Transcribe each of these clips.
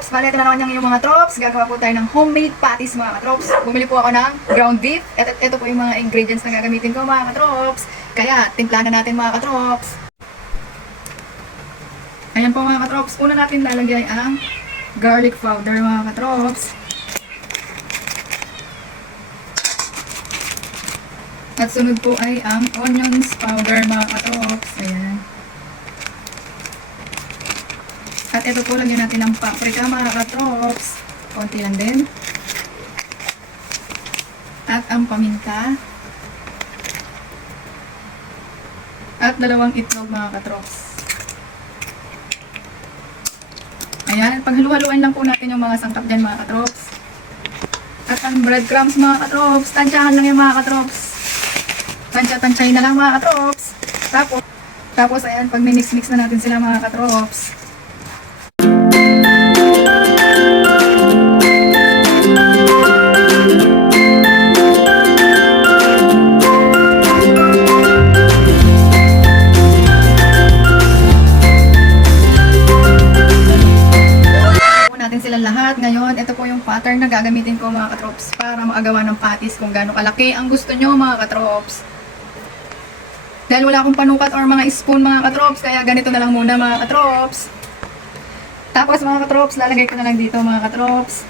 katrops. Bale, ito na naman yung mga trops. Gagawa po tayo ng homemade patties mga katrops. Bumili po ako ng ground beef. Ito po yung mga ingredients na gagamitin ko mga katrops. Kaya, timplahan na natin mga katrops. Ayan po mga katrops. Una natin lalagay ang garlic powder mga katrops. At sunod po ay ang onions powder mga katrops. Ayan. At ito po, lagyan natin ng paprika mga katrops. Konti lang din. At ang paminta. At 2 itlog mga katrops. Ayan, paghalu-haluan lang po natin yung mga sangkap dyan mga katrops. At ang breadcrumbs mga katrops. Tansyahan lang yung mga katrops. Tansya-tansyahin na lang mga katrops. Tapos ayan, pag minix-mix na natin sila mga katrops. Natin sila lahat. Ngayon, ito po yung pattern na gagamitin ko mga katrops para makagawa ng patties kung gaano kalaki ang gusto nyo mga katrops. Dahil wala akong panukat or mga spoon mga katrops, kaya ganito na lang muna mga katrops. Tapos mga katrops, lalagay ko na lang dito mga katrops.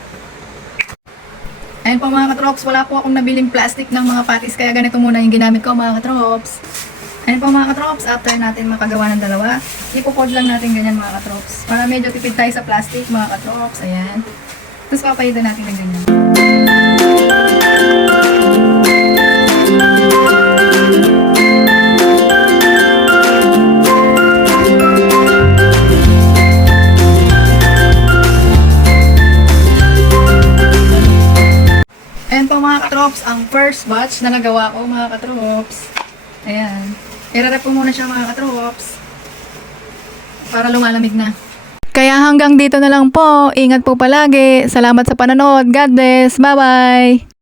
Ayun po mga katrops, wala po akong nabiling plastic ng mga patties, kaya ganito muna yung ginamit ko mga katrops. Ayun po mga katrops, after natin makagawa ng dalawa, ipupod lang natin ganyan mga katrops. Para medyo tipid tayo sa plastic mga katrops. Ayan. Tapos papayitan natin ng ganyan. Ayan po mga katrops, ang first batch na nagawa ko mga katrops. Ayan. I-rep ko muna siya mga katrops para lumalamig na. Kaya hanggang dito na lang po. Ingat po palagi. Salamat sa panonood. God bless. Bye-bye.